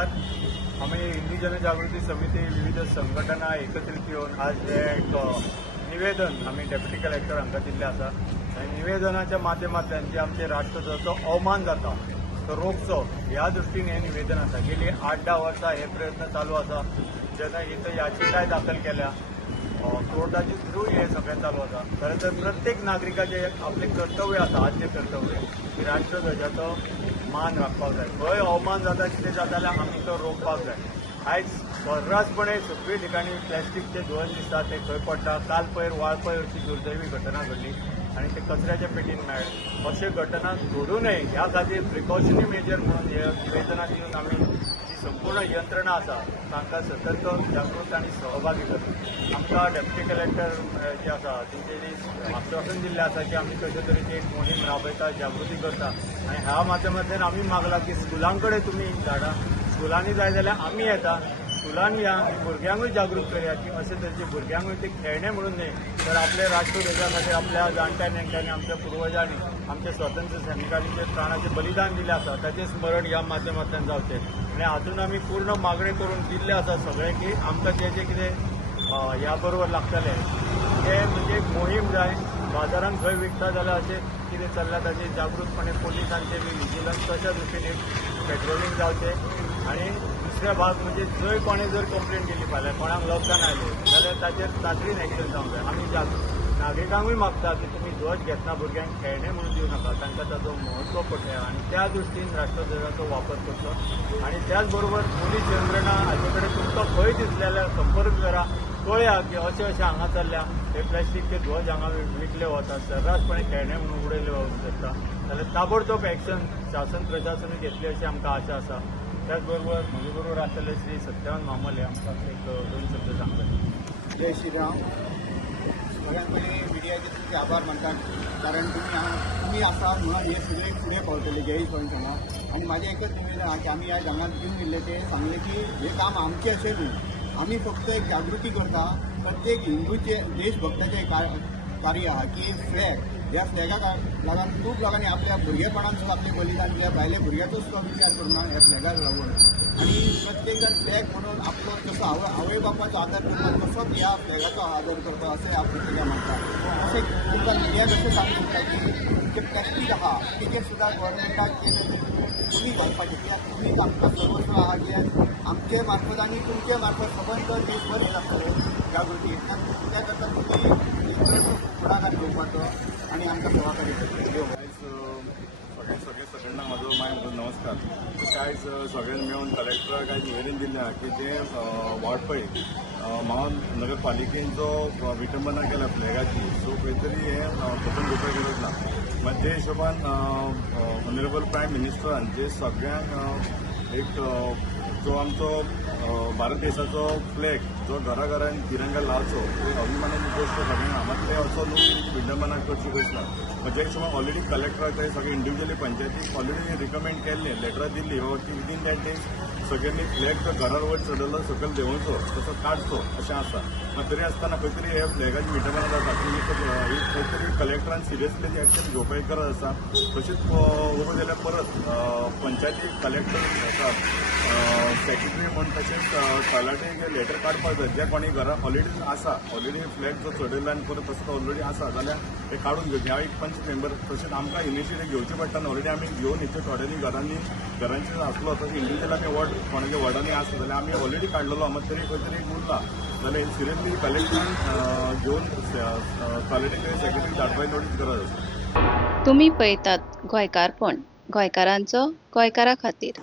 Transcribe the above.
गोंयांत आम्ही हिंदू जनजागृती समिती विविध संघटना एकत्रित येऊन आज एक निवेदन आम्ही डेप्युटी कलेक्टर हांका दिल्लें आसा आनी निवेदनाच्या माध्यमांतल्यान जे आमचे राष्ट्रध्वजाचो अवमान जाता तो रोखचो ह्या दृश्टीन हें निवेदन आसा. गेली 8-10 वर्सां हे प्रयत्न चालू आसा. जनहित याचिकाय दाखल केल्या, कोर्टाचे थ्रू हे सगळें चालू आसा. खरें तर प्रत्येक नागरिकाचे आपले कर्तव्य आसा, आद्य कर्तव्य की राष्ट्रध्वजाचो मान राखपाक जाय. खंय अवमान जाता कितें जाता जाल्यार आमी तो रोखपाक जाय. आयज सर्रासपणे सगळी ठिकाणी प्लॅस्टिकचे ध्वज दिसतात ते खंय पडटा. काल पयर वाळपय अशी दुर्दैवी घटना घडली आणि ते कचऱ्याच्या पेटीन मेळ्ळे. अशे घटना घडू नये ह्या खातीर प्रिकॉशनरी मेजर म्हणून हे निवेदनात येवन आमी जी संपूर्ण यंत्रणा आसा तांकां सतर्क जागृत आनी सहभागी करता. आमकां डेप्युटी कलेक्टर जे आसा तेंचे आश्वासन दिल्लें आसा की आमी कशे तरेची एक मोहीम राबयता, जागृती करता आनी ह्या माध्यमांतल्यान आमी मागलां की स्कुलां कडेन तुमी धाडा. स्कुलांनी जाय जाल्यार आमी येता, स्कुलांनी या भुरग्यांकूय जागृत करया की अशे तरेचे भुरग्यांकूय ते खेळणे म्हणून न्हय तर आपल्या राष्ट्रध्वजा खातीर आपल्या जाणट्या नेणट्यांनी आमच्या पुर्वजांनी आमच्या स्वातंत्र्य सैनिकांनी जे प्राणाचें बलिदान दिलें आसा ताचें स्मरण ह्या माध्यमांतल्यान जावचें. आनी हातून आमी पूर्ण मागणी करून दिल्ले आसा सगळे की आमकां जे जे कितें ह्या बरोबर लागतलें ते म्हणजे एक मोहीम जाय. बाजारांत खंय विकता जाल्यार अशें कितें चल्लां ताचेर जागृतपणे पोलिसांचे बी विजिलन्स तशा दृश्टीन पेट्रोलिंग जावचें. आनी दुसरे भाग म्हणजे जंय कोणें जर कंप्लेन केली फाल्यां कोणाक लॉकडावन आयलें जाल्यार ताचेर तातडीन एक्शन जावंक जाय. आमी नागरिकांकूय मागता की तुमी ध्वज घेतना भुरग्यांक खेळणे म्हणून दिवं नाका, तांकां ताचो म्हत्व कळटा आनी त्या दृश्टीन राष्ट्रध्वजाचो वापर करचो. आनी त्याच बरोबर पोलीस यंत्रणा हाचे कडेन तुमकां खंय दिसलें जाल्यार संपर्क करा, कळया की अशें अशें हांगा चल्ल्या हे प्लॅस्टीकचे ध्वज हांगा विकले वतात, सर्रासपणे खेळणे म्हणून उडयले वता जाल्यार ताबडतोब एक्शन शासन प्रशासन घेतली अशी आमकां आशा आसा. त्याच बरोबर म्हजे बरोबर आसलेले श्री सत्यवान मामले आमकां एक 2 शब्द सांगतात. जय श्रीराम. सगळ्यात पयलीं मिडियाचे तुमचे आभार मानतात कारण तुम्ही आसा म्हणून हे सगळे फुडें पावतले जय गोंयकारां. आनी म्हाजें एकच निवेदन आसा की आमी ह्या जंगात घेवन गेल्ले ते सांगले की हे काम आमचें अशें न्हय, आमी फक्त एक जागृती करता. प्रत्येक हिंदूचे देशभक्ताचें कार्य आहा की फ्लॅग ह्या फ्लॅगाक लागून खूब लोकांनी आपल्या भुरगेपणान सुद्दां आपलें बलिदान दिल्या, भायल्या भुरग्याचो सुद्दां विचार करूना ह्या फ्लॅगाक लागून. आनी प्रत्येक जाण फ्लॅग म्हणून आपलो जसो आवय बापाचो आदर करता तसोच ह्या फ्लॅगाचो आदर करता अशें हांव प्रत्येकाक म्हणटा. अशें तुमकां मिडियाक अशें सांगूंक शकता की जे प्लॅस्टीक आहा तेजेर सुद्दां गव्हर्मेंटाक तुमी घालपाचें कित्याक तुमी आमकां सर्वस्व आहा की आमचे मार्फत आनी तुमचे मार्फत सबंद देशभर हे जातले जागृती. त्या करता तुमी फुडाकार घेवपाचो आनी आमकां सहकार्य करतले. सगळे संघटना म्हाजो नमस्कार. आयज सगळ्यांनी मेळून कलेक्टराक आयज निवेदन दिल्लें की जे वाडपय महानगरपालिकेन जो विटंबना केल्या फ्लॅगाची सो खंय तरी हें खतून घेवपाक गरज ना. मात जे हिशोबान ऑनरेबल प्रायम मिनिस्टरान जे सगळ्यांक एक जो आमचो भारत देशाचो फ्लॅग जो घराघरांनी तिरंगा लावचो अभिमानाची गोष्ट सगळ्यांक मात ते असो लोक विडंबना करची गोष्ट ना. म्हणजे हिशोबान ऑलरेडी कलेक्टराक ते सगळे इंडिव्हिज्युअली पंचायतीक ऑलरेडी रिकमेंड केल्लें लेटरां दिल्ली की विदीन दॅट डेज सगळ्यांनी फ्लॅग जो घरार वयर चडयल्लो सकयल देंवचो तसो काडचो अशें आसा. मात तरी आसतना खंय तरी हे फ्लॅगाची विटंबना जाता ती खंय तरी कलेक्टरान सिरियसली ती एक्शन घेवपाची गरज आसा. तशीच उबो जाल्यार परत पंचायती कलेक्टर सेक्रेटरी म्हणून तशेंच तलाटे लेटर काडपाक जाय. जे कोणी घरान ऑलरेडी फ्लॅग जो चडयला आनी परत तसो ऑलरेडी आसा जाल्यार ते काडून घेवचे. हांव एक पंच मेंबर तशेंच आमकां इनिशिएटीव घेवची पडटा. ऑलरेडी आमी घेवन येतो थोड्यांनी घरांनी आसलो तसो इंडिव्हिज्युअल आमी वॉर्ड कोणाच्या वॉर्डांनी आसलो जाल्यार आमी ऑलरेडी काडलेलो. मात तरी खंय तरी उरला जाल्यार सिरियसली कलेक्टरान घेवन तलाटेचे सेक्रेटरी धाडपाची नोटीस गरज आसा. तुम्ही पळयतात गोंयकारपण, गोंयकारांचो गोंयकारा खातीर.